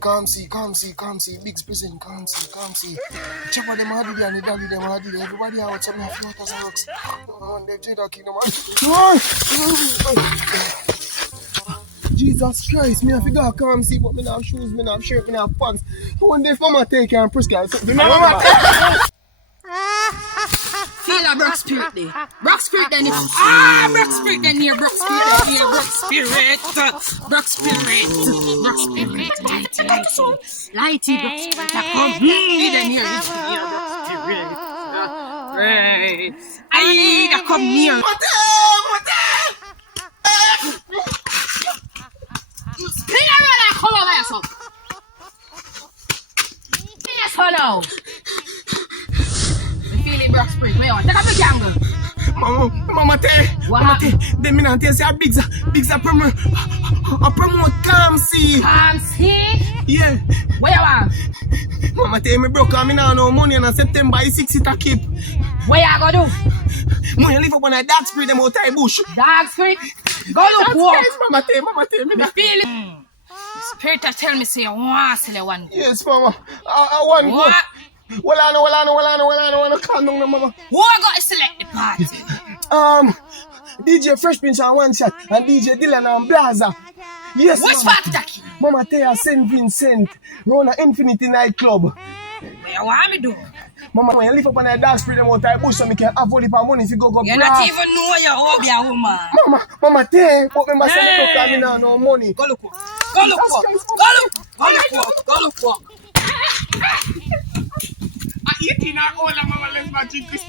Come see. Big's present, come see. Chopper them hard and the daddy them hard. Everybody out some of floaters and rocks. They've Jada King Jesus Christ, me have to go come see, but me not have shoes, me not have shirt, me not have pants. One day if mama take care and prescribe something, Feel a Brock Spirit there. Brock Spirit then Brock Spirit then here. Brock Spirit then here. Brock Spirit. Lighty Brock Spirit. Come here then here. Brock Spirit. Right. I need to come near. Spin around and come over here, son. Yes or no? Feeling Brock Spirit, where on? Take a big angle. Mama, them me not tell say Biggs a promote come see. Come see? Yeah. Where you want? Mama tell me broke and me now no money and September 6 it a keep. Where you go do? Money live up on a dark spirit them out of bush. Dark Spirit? Go look walk. Mama tell me. Me feel it. Spirit tell me say you want to sell one. Yes, mama. I want go. What? Well, I know, calm down, mama. Who got to select the party? DJ Fresh Prince on one shot and DJ Dylan on Blazer. Yes, which party that kid? Mama tell you St. Vincent, run an Infinity nightclub. What you want me do? Mama, when you live up on a dark spirit, them out of bush so me can have all the money if you go you not even know your hobby a woman. Mama tell you, but remember say me broke and me now no money. Go look. I eat in our own mama, let's not drink this